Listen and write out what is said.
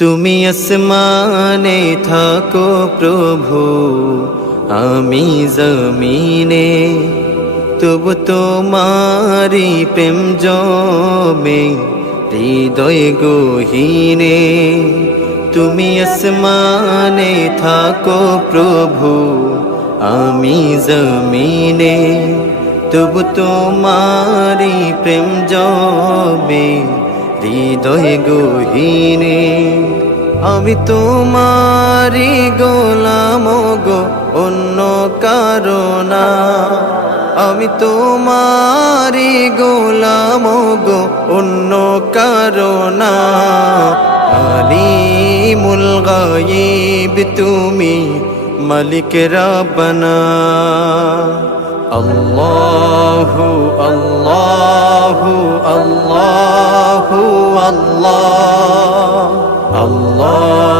তুমি আসমানে থাকো প্রভু, আমি জমিনে, তবু তোমারি প্রেম জমে হৃদয় গহীনে। তুমি আসমানে থাকো প্রভু, আমি জমিনে, তবু তোমারি প্রেম জমে হৃদয় গহীনে। আমি তোমারি গোলাম গো, অন্য কারো না। আমি তোমারি গোলাম গো, অন্য কারো না। আলিমুল গায়ব তুমি, মালিক রাব্বানা। আল্লাহু আল্লাহু আল্লাহু আল্লাহ, আল্লাহ